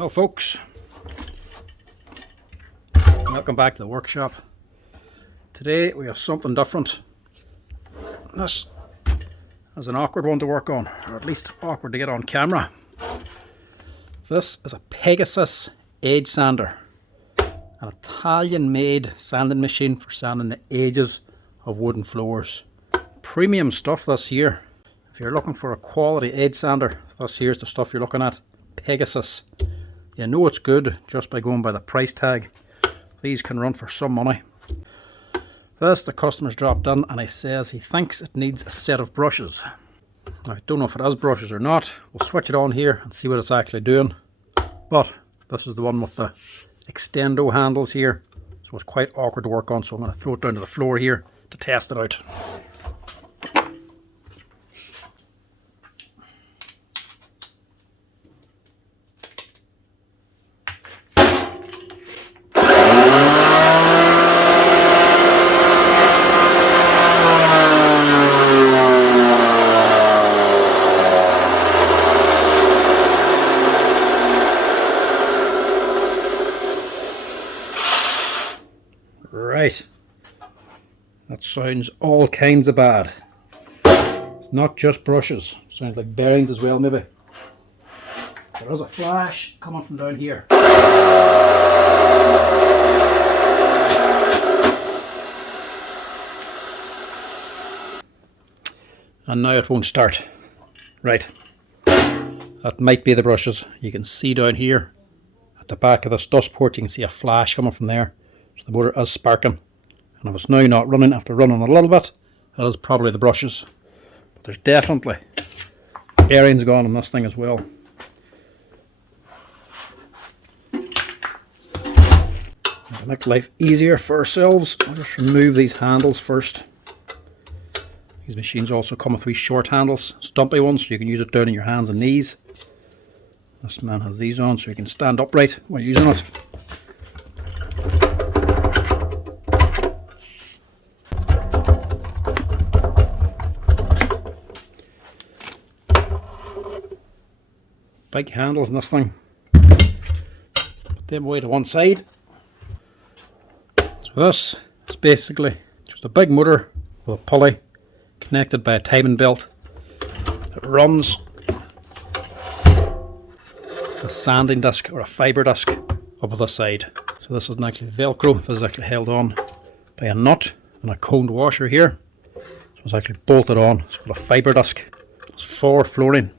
Well folks, welcome back to the workshop. Today we have something different. This is an awkward one to work on, or at least awkward to get on camera. This is a Pegasus edge sander, an Italian made sanding machine for sanding the edges of wooden floors. Premium stuff this year. If you're looking for a quality edge sander, this here's the stuff you're looking at. Pegasus. You know it's good just by going by the price tag. These can run for some money. This the customer's dropped in and he says he thinks it needs a set of brushes. Now, I don't know if it has brushes or not. We'll switch it on here and see what it's actually doing. But this is the one with the extendo handles here, so it's quite awkward to work on, so I'm going to throw it down to the floor here to test it out. Right, that sounds all kinds of bad. It's not just brushes, sounds like bearings as well maybe. There is a flash coming from down here. And now it won't start. Right, that might be the brushes. You can see down here at the back of this dust port, you can see a flash coming from there. So the motor is sparking, and if it's now not running after running a little bit, that is probably the brushes. But there's definitely bearings gone on this thing as well. To make life easier for ourselves, I'll just remove these handles first. These machines also come with wee short handles, stumpy ones, so you can use it down on your hands and knees. This man has these on so you can stand upright while using it. Big handles in this thing. Put them away to one side. So this is basically just a big motor with a pulley connected by a timing belt that runs a sanding disc or a fibre disc up the side. So this isn't actually Velcro, this is actually held on by a nut and a coned washer here. So it's actually bolted on. It's got a fibre disc. It's for flooring.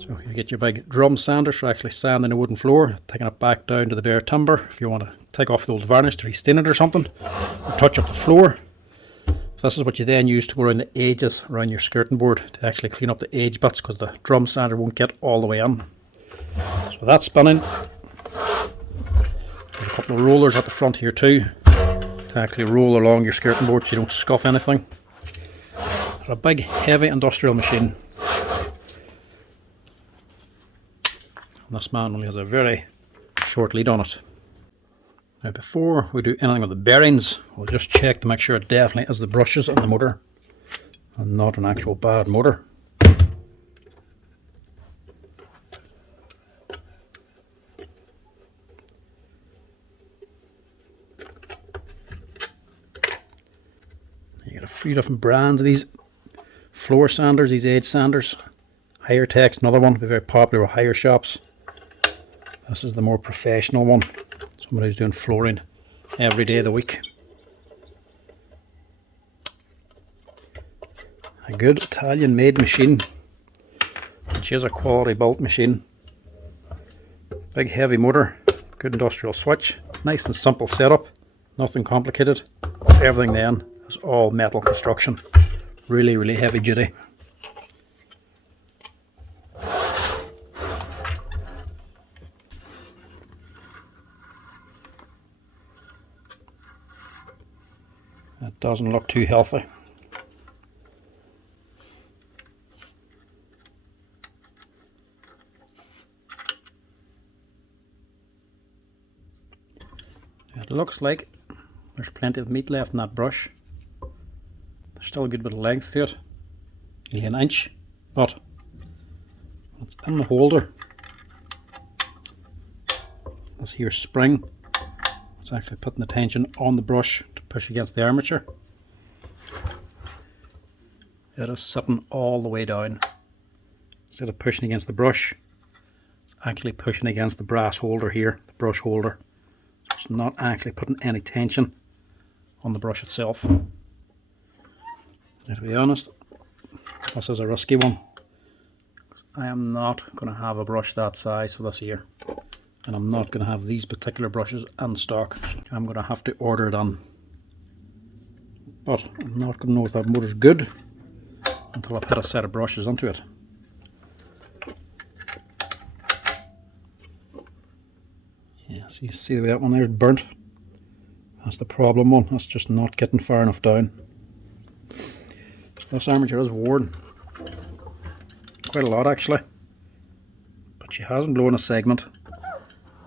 So you get your big drum sanders for actually sanding the wooden floor, taking it back down to the bare timber if you want to take off the old varnish to restain it or something, or touch up the floor. This is what you then use to go around the edges around your skirting board to actually clean up the edge bits, because the drum sander won't get all the way in. So that's spinning. There's a couple of rollers at the front here too to actually roll along your skirting board so you don't scuff anything. It's a big heavy industrial machine. This man only has a very short lead on it. Now before we do anything with the bearings, we'll just check to make sure it definitely is the brushes on the motor and not an actual bad motor. You get a few different brands of these floor sanders, these edge sanders. Higher Tech's another one, be very popular with higher shops. This is the more professional one. Somebody who's doing flooring every day of the week. A good Italian made machine. Which is a quality built machine. Big heavy motor, good industrial switch, nice and simple setup, nothing complicated. Everything then is all metal construction. Really, really heavy duty. That doesn't look too healthy. It looks like there's plenty of meat left in that brush. There's still a good bit of length to it, nearly an inch, but it's in the holder. this here spring. It's actually putting the tension on the brush to push against the armature. It is sitting all the way down. Instead of pushing against the brush, it's actually pushing against the brass holder here, the brush holder. So it's not actually putting any tension on the brush itself. Now, to be honest, this is a risky one. I am not going to have a brush that size for this here. And I'm not going to have these particular brushes in stock. I'm going to have to order it in. But I'm not going to know if that motor's good until I put a set of brushes into it. Yeah, so you see the way that one there's burnt. That's the problem one. That's just not getting far enough down. So this armature is worn. Quite a lot actually. But she hasn't blown a segment.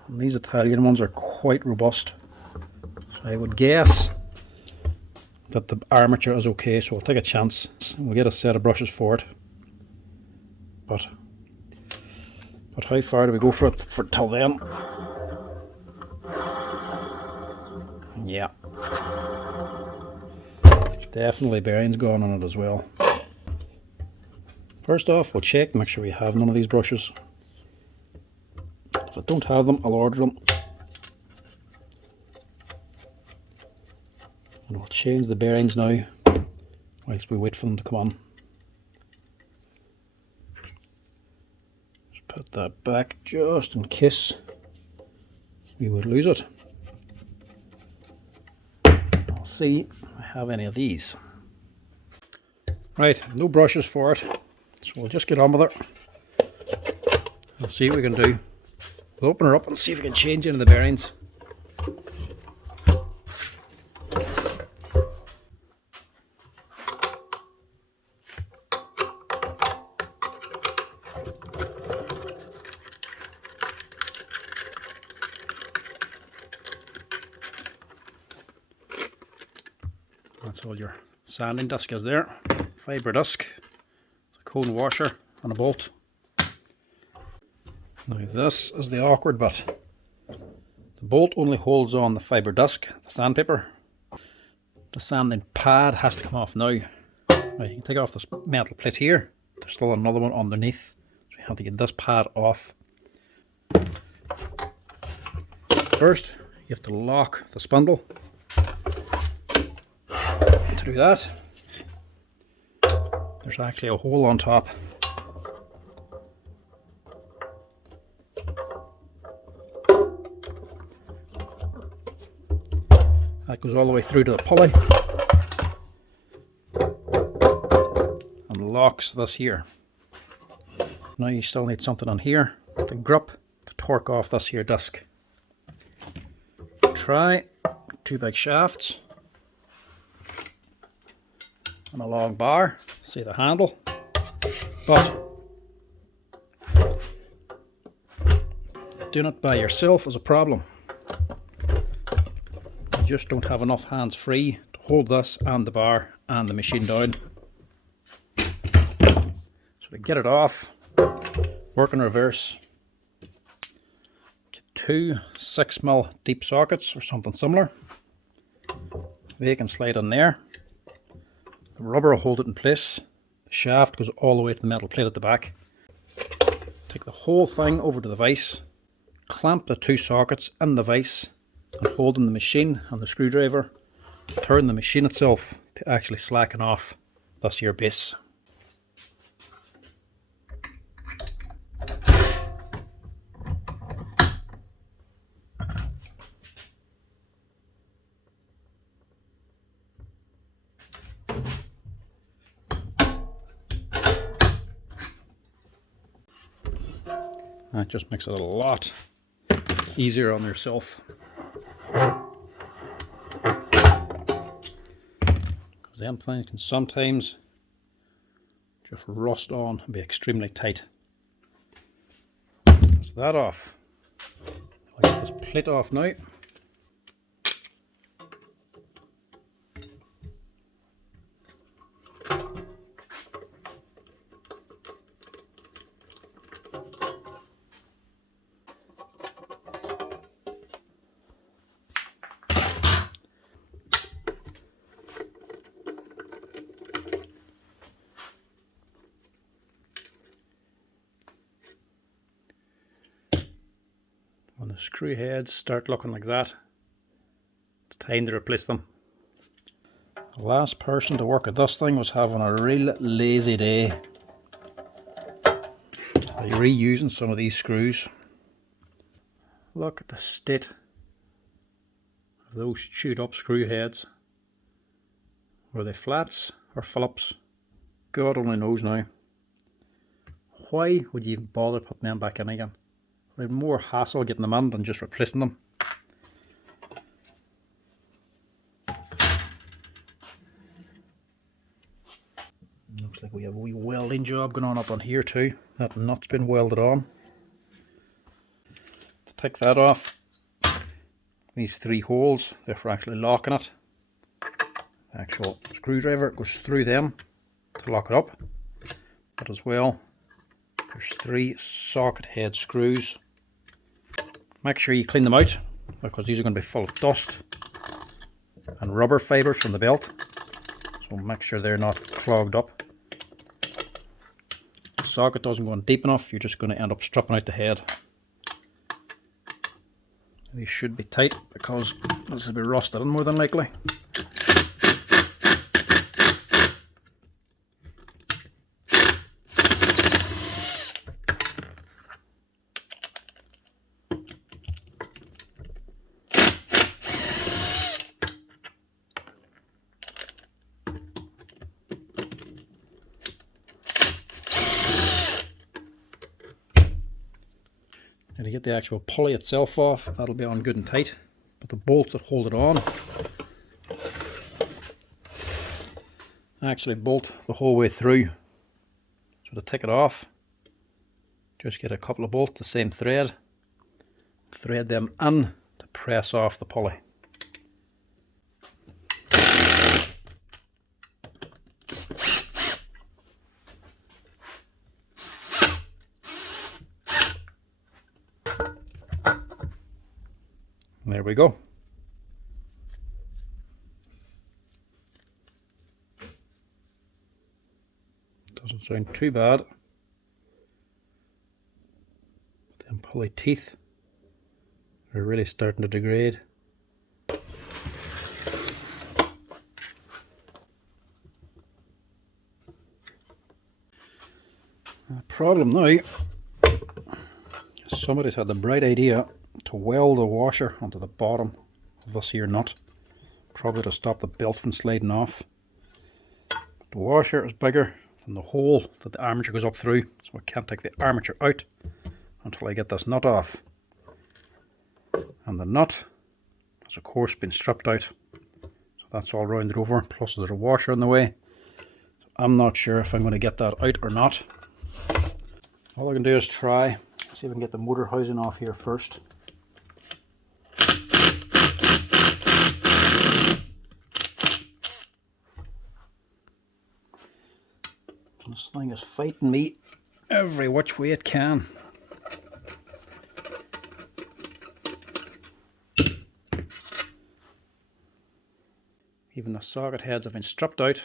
And these Italian ones are quite robust. So I would guess that the armature is okay, so we'll take a chance. We'll get a set of brushes for it. But how far do we go for it for till then? Yeah. Definitely bearings gone on it as well. First off, we'll check, make sure we have none of these brushes. If I don't have them, I'll order them. And we'll change the bearings now whilst we wait for them to come on. Just put that back just in case we would lose it. I'll see if I have any of these. Right, no brushes for it, so we'll just get on with it. We'll see what we can do. We'll open her up and see if we can change any of the bearings. That's all your sanding disc is there. Fibre disc, a cone washer and a bolt. Now this is the awkward bit. The bolt only holds on the fibre disc, the sandpaper. The sanding pad has to come off now. Now you can take off this metal plate here. There's still another one underneath. So you have to get this pad off. First, you have to lock the spindle. To do that, there's actually a hole on top. That goes all the way through to the pulley and locks this here. Now you still need something on here to grip to torque off this here disc. Try 2 big shafts and a long bar, see the handle, but doing it by yourself is a problem. You just don't have enough hands free to hold this and the bar and the machine down. So to get it off, work in reverse. Get 2 6mm deep sockets or something similar. They can slide in there. The rubber will hold it in place. The shaft goes all the way to the metal plate at the back. Take the whole thing over to the vise, clamp the 2 sockets in the vise, and holding the machine and the screwdriver, turn the machine itself to actually slacken off this here base. That just makes it a lot easier on yourself. Because them things can sometimes just rust on and be extremely tight. That's that off. I'll get this plate off now. the screw heads start looking like that, it's time to replace them. The last person to work at this thing was having a real lazy day by reusing some of these screws. Look at the state of those chewed up screw heads. Were they flats or Phillips? God only knows now. Why would you even bother putting them back in again? There'd be more hassle getting them in than just replacing them. Looks like we have a wee welding job going on up on here too. That nut's been welded on. To take that off, these 3 holes, they're for actually locking it. The actual screwdriver goes through them to lock it up. But as well, there's 3 socket head screws. Make sure you clean them out because these are going to be full of dust and rubber fibres from the belt. So make sure they're not clogged up. The socket doesn't go in deep enough, you're just going to end up stripping out the head. These should be tight because this will be rusted in more than likely. And to get the actual pulley itself off, that'll be on good and tight, but the bolts that hold it on actually bolt the whole way through. So to take it off, just get a couple of bolts, the same thread them in to press off the pulley. There we go. Doesn't sound too bad. Them pulley teeth are really starting to degrade. The problem now, somebody's had the bright idea to weld a washer onto the bottom of this here nut, probably to stop the belt from sliding off. The washer is bigger than the hole that the armature goes up through, so I can't take the armature out until I get this nut off. And the nut has of course been stripped out, so that's all rounded over, plus there's a washer in the way. So I'm not sure if I'm going to get that out or not. All I can do is try, see if I can get the motor housing off here first. This thing is fighting me every which way it can. Even the socket heads have been stripped out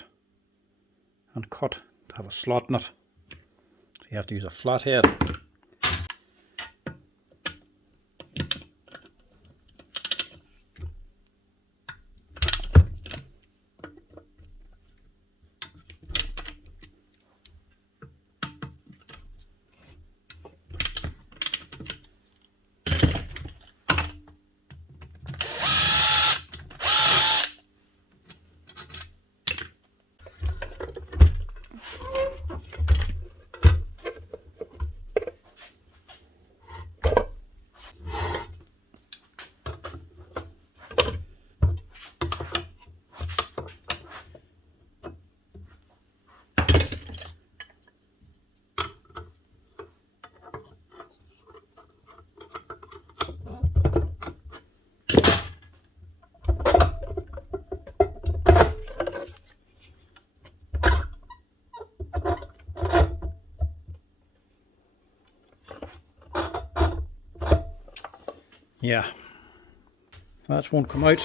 and cut to have a slot in it. So you have to use a flat head. Yeah, that won't come out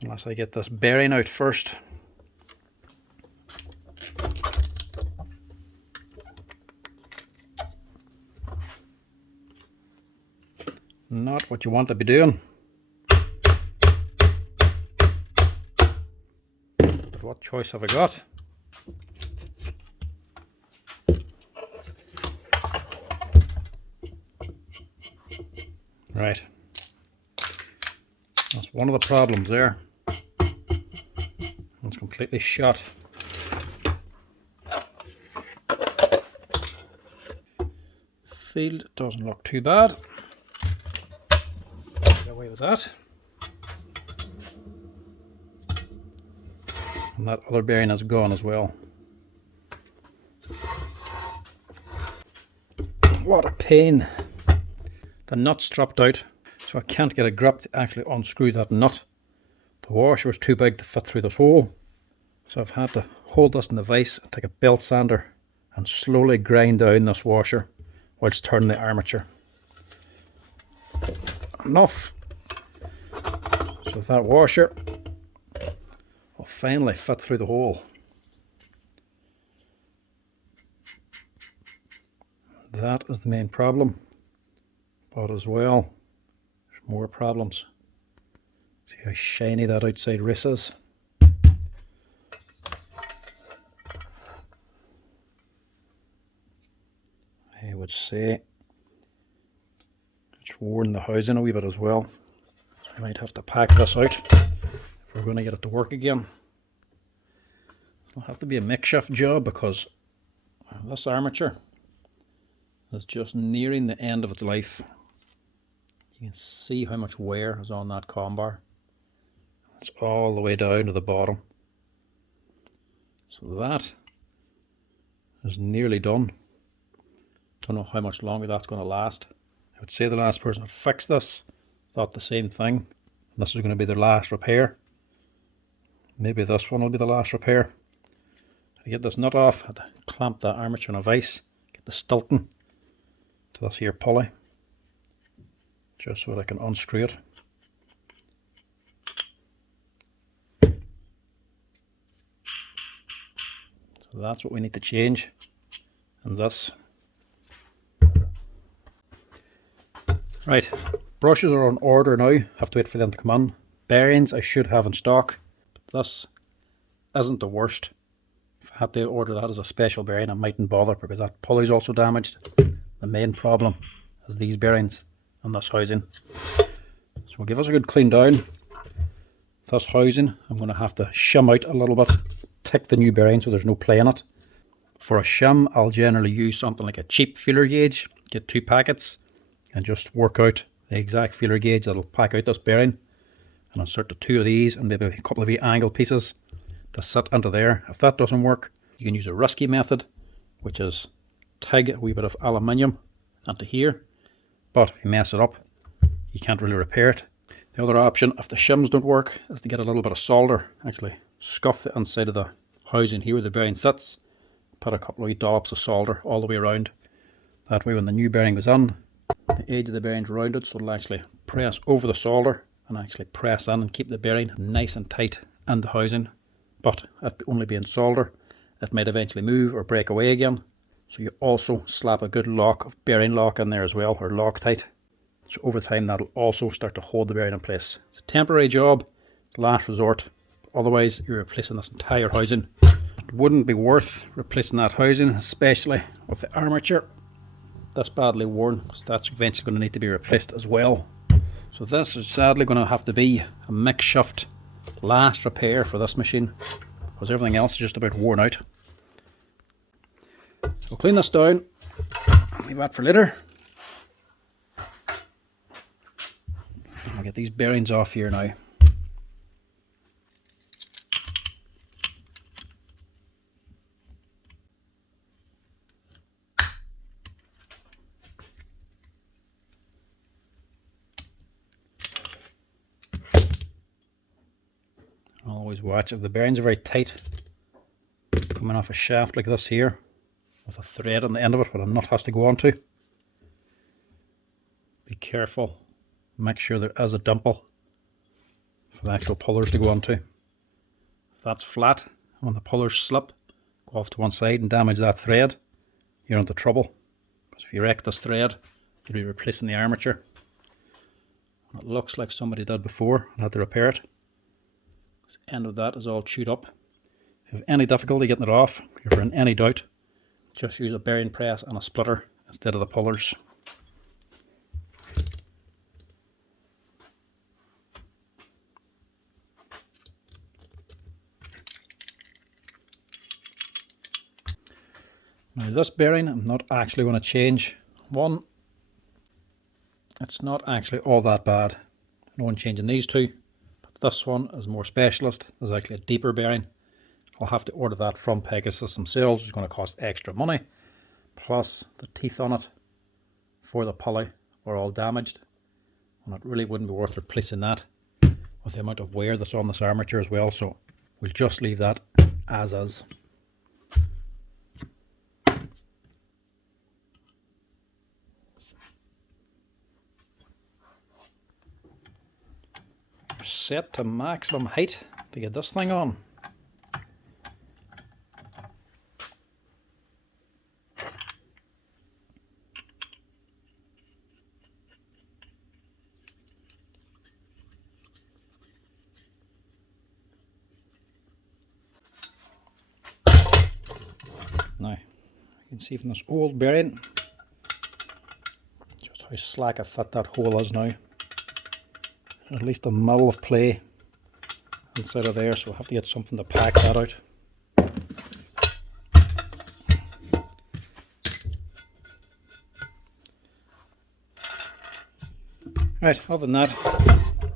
unless I get this bearing out first. Not what you want to be doing. But what choice have I got? Right. That's one of the problems there. It's completely shut. Field doesn't look too bad. Get away with that. And that other bearing has gone as well. What a pain. The nut's dropped out, so I can't get a grip to actually unscrew that nut. The washer was too big to fit through this hole, so I've had to hold this in the vise and take a belt sander and slowly grind down this washer whilst turning the armature. Enough. So that washer will finally fit through the hole. That is the main problem, but as well, there's more problems. See how shiny that outside wrist is. I would say it's worn the housing a wee bit as well. So I might have to pack this out if we're going to get it to work again. It'll have to be a makeshift job because this armature is just nearing the end of its life. You can see how much wear is on that com bar. It's all the way down to the bottom. So that is nearly done. Don't know how much longer that's going to last. I would say the last person that fixed this thought the same thing. And this is going to be their last repair. Maybe this one will be the last repair. To get this nut off, I had to clamp that armature in a vise, get the Stilton to this here pulley, just so that I can unscrew it. So that's what we need to change. And this. Right, brushes are on order now, have to wait for them to come in. Bearings I should have in stock, but this isn't the worst. If I had to order that as a special bearing, I mightn't bother because that pulley is also damaged. The main problem is these bearings and this housing. So we'll give us a good clean down. This housing I'm going to have to shim out a little bit, tick the new bearing so there's no play in it. For a shim I'll generally use something like a cheap feeler gauge, get 2 packets and just work out the exact feeler gauge that'll pack out this bearing, and insert the 2 of these and maybe a couple of wee angle pieces to sit into there. If that doesn't work, you can use a risky method, which is TIG a wee bit of aluminium into here, but if you mess it up you can't really repair it. The other option, if the shims don't work, is to get a little bit of solder, actually scuff the inside of the housing here where the bearing sits, put a couple of wee dollops of solder all the way around. That way when the new bearing goes in, the edge of the bearing's rounded, so it'll actually press over the solder and actually press in and keep the bearing nice and tight in the housing. But it only being solder, it might eventually move or break away again. So you also slap a good lock of bearing lock in there as well, or Loctite. So over time that'll also start to hold the bearing in place. It's a temporary job, it's last resort. Otherwise you're replacing this entire housing. It wouldn't be worth replacing that housing, especially with the armature this badly worn, because that's eventually going to need to be replaced as well. So this is sadly going to have to be a makeshift last repair for this machine, because everything else is just about worn out. So we'll clean this down and leave that for later. I'll get these bearings off here now. Always watch if the bearings are very tight, coming off a shaft like this here, with a thread on the end of it where a nut has to go onto. Be careful, make sure there is a dimple for the actual pullers to go onto. If that's flat, when the pullers slip, go off to one side and damage that thread, you're into trouble. Because if you wreck this thread, you'll be replacing the armature. It looks like somebody did before and had to repair it. The end of that is all chewed up. If you have any difficulty getting it off, if you're in any doubt, just use a bearing press and a splitter instead of the pullers. Now this bearing I'm not actually going to change. One, it's not actually all that bad. No one changing these two, but this one is more specialist. There's actually a deeper bearing. I'll have to order that from Pegasus themselves. It's going to cost extra money. Plus the teeth on it for the pulley are all damaged, and it really wouldn't be worth replacing that with the amount of wear that's on this armature as well. So we'll just leave that as is. Set to maximum height to get this thing on. Now, you can see from this old bearing just how slack a fit that hole is now. At least a mil of play inside of there, so we'll have to get something to pack that out. Right, other than that,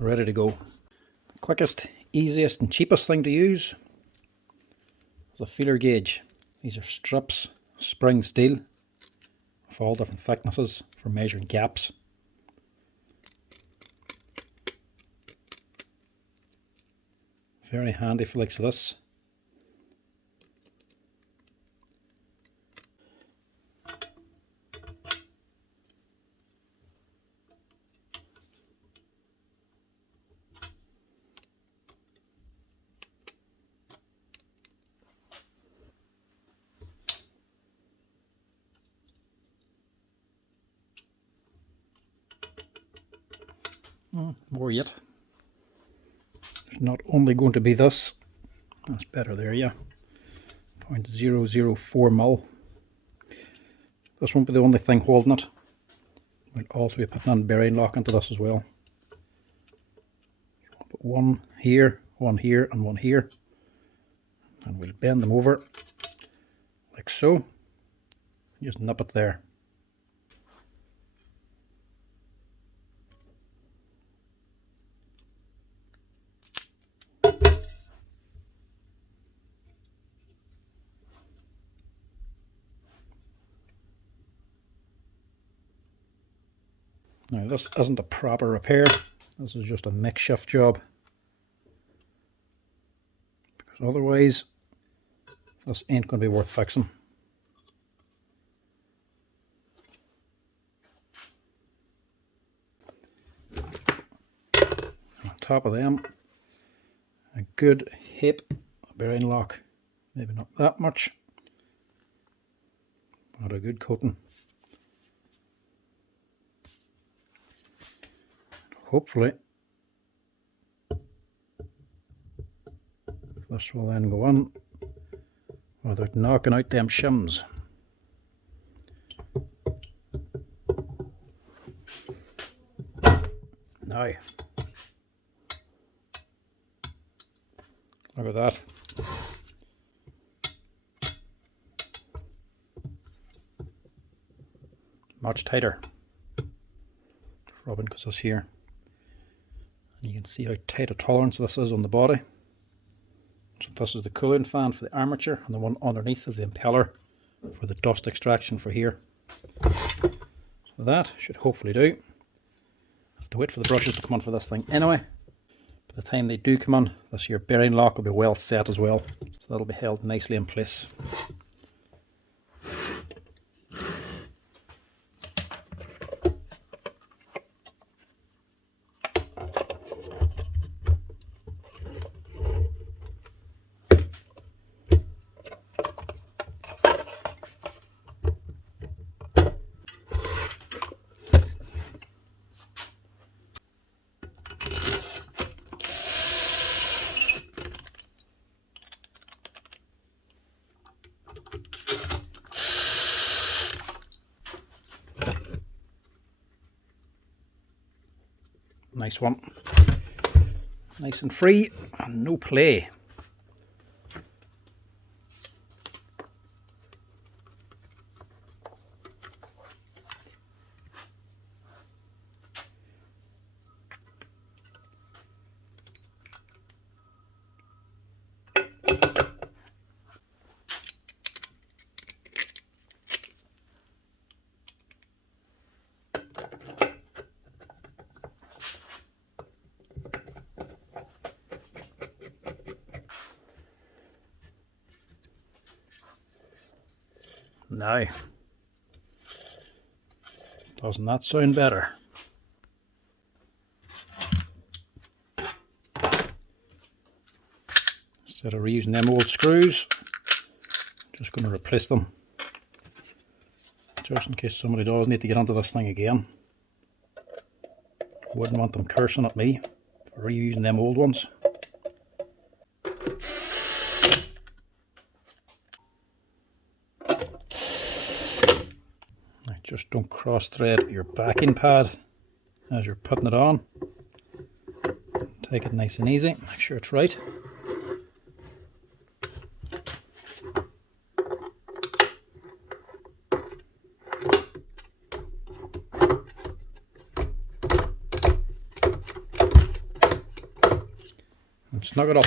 we're ready to go. The quickest, easiest and cheapest thing to use is a feeler gauge. These are strips of spring steel of all different thicknesses for measuring gaps. Very handy for like this. More yet. There's not only going to be this. That's better there, yeah. 0.004 mil. This won't be the only thing holding it. We'll also be putting on bearing lock into this as well. Put one here, and one here. And we'll bend them over like so. Just nip it there. Now this isn't a proper repair, this is just a makeshift job, because otherwise this ain't going to be worth fixing. On top of them, a good hip bearing lock, maybe not that much, but a good coating. Hopefully this will then go on without knocking out them shims. Now, look at that. Much tighter. Rubbing because it's here. You can see how tight a tolerance this is on the body. So this is the cooling fan for the armature, and the one underneath is the impeller for the dust extraction for here. So that should hopefully do. I have to wait for the brushes to come on for this thing anyway. By the time they do come on, this here bearing lock will be well set as well. So that'll be held nicely in place. Nice one. Nice and free and no play. Now, doesn't that sound better? Instead of reusing them old screws, I'm just going to replace them, just in case somebody does need to get onto this thing again. Wouldn't want them cursing at me for reusing them old ones. Just don't cross thread your backing pad as you're putting it on. Take it nice and easy, make sure it's right. And snug it up.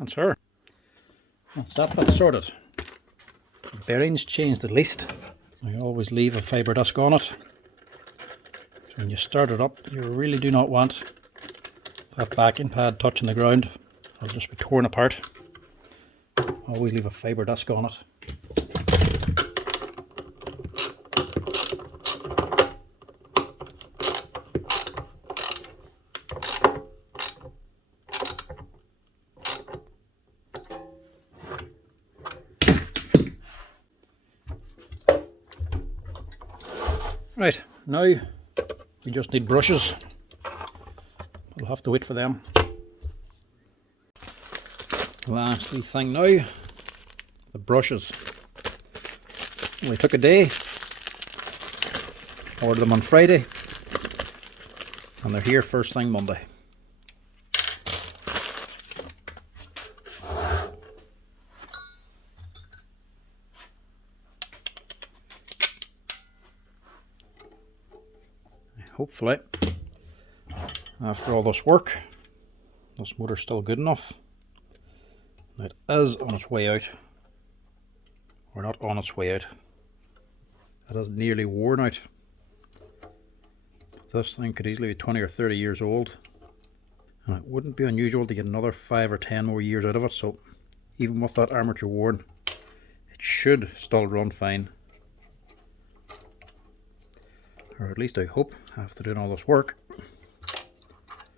That's her. That's that bit sorted. The bearings changed at least. I always leave a fibre disc on it. So when you start it up, you really do not want that backing pad touching the ground. It'll just be torn apart. Always leave a fibre disc on it. Right, now we just need brushes. We'll have to wait for them. Lastly thing now, the brushes. We took a day, ordered them on Friday, and they're here first thing Monday. Hopefully, after all this work, this motor's still good enough. It is on its way out, or not on its way out. It is nearly worn out. This thing could easily be 20 or 30 years old, and it wouldn't be unusual to get another 5 or 10 more years out of it. So even with that armature worn, it should still run fine. Or at least I hope, after doing all this work.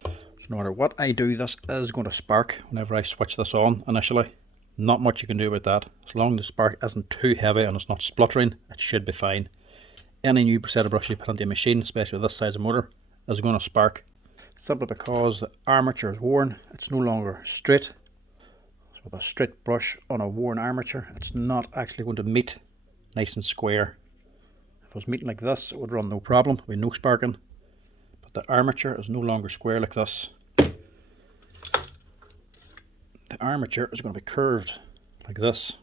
So no matter what I do, this is going to spark whenever I switch this on initially. Not much you can do about that. As long as the spark isn't too heavy and it's not spluttering, it should be fine. Any new set of brushes you put into a machine, especially with this size of motor, is going to spark. Simply because the armature is worn, it's no longer straight. So with a straight brush on a worn armature, it's not actually going to meet nice and square. If it was meeting like this, it would run no problem, there would be no sparking. But the armature is no longer square like this. The armature is going to be curved like this.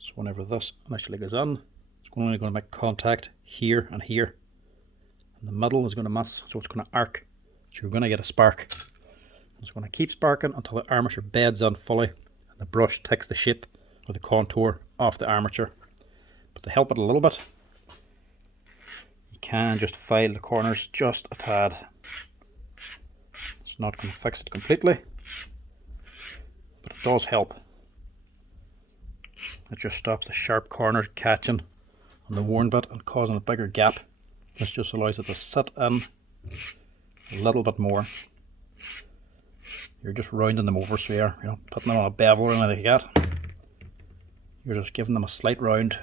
So whenever this initially goes in, it's only going to make contact here and here. And the middle is going to miss, so it's going to arc. So you're going to get a spark. It's going to keep sparking until the armature beds in fully and the brush takes the shape or the contour of the armature. But to help it a little bit, you can just file the corners just a tad. It's not going to fix it completely, but it does help. It just stops the sharp corners catching on the worn bit and causing a bigger gap. This just allows it to sit in a little bit more. You're just rounding them over, so you're not putting them on a bevel or anything like that. You're just giving them a slight round.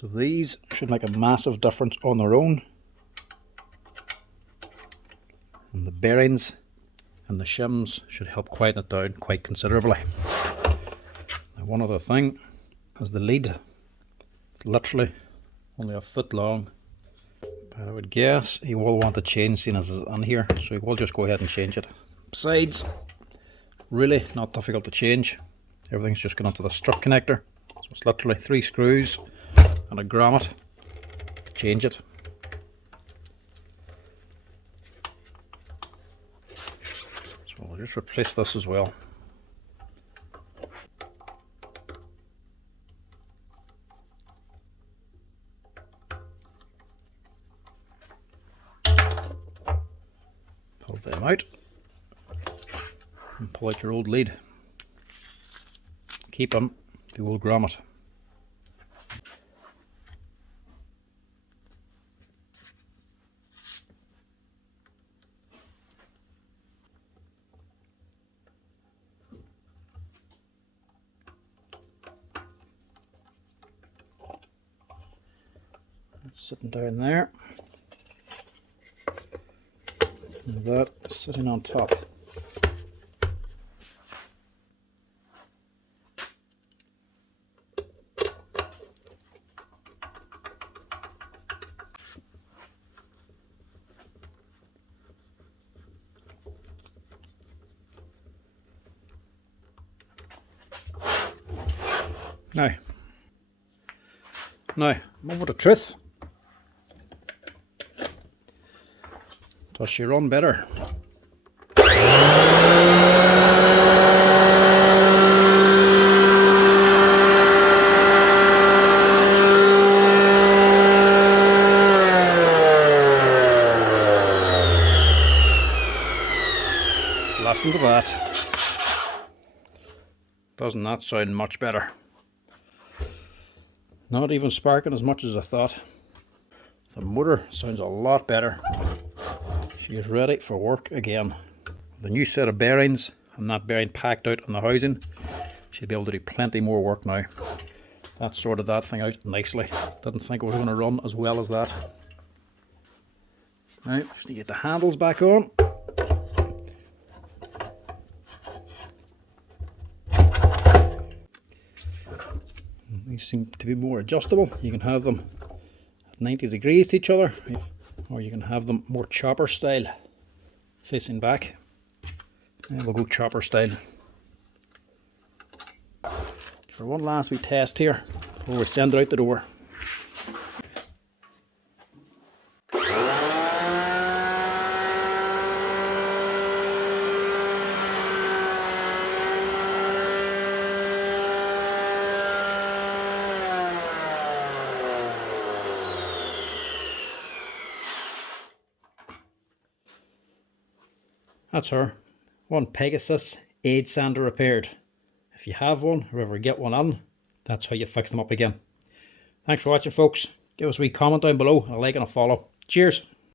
So these should make a massive difference on their own. And the bearings and the shims should help quieten it down quite considerably. Now, one other thing is the lead. It's literally only a foot long. But I would guess you will want to change, seeing as it's on here, so you will just go ahead and change it. Besides, really not difficult to change. Everything's just going onto the strut connector. So it's literally 3 screws and a grommet to change it. So we'll just replace this as well. Pull them out and pull out your old lead. Keep them, the old grommet. It's sitting down there, and that is sitting on top. Now, over the truth. Does she run better? Listen to that. Doesn't that sound much better? Not even sparking as much as I thought. The motor sounds a lot better. She is ready for work again. The new set of bearings and that bearing packed out on the housing, she'll be able to do plenty more work now. That sorted that thing out nicely. Didn't think it was going to run as well as that. Now, just need to get the handles back on. These seem to be more adjustable. You can have them at 90 degrees to each other, or you can have them more chopper style, facing back. And we'll go chopper style. For one last wee test here before we send her out the door. That's her. One Pegasus aid sander repaired. If you have one or ever get one on, that's how you fix them up again. Thanks for watching, folks. Give us a wee comment down below, and a like and a follow. Cheers.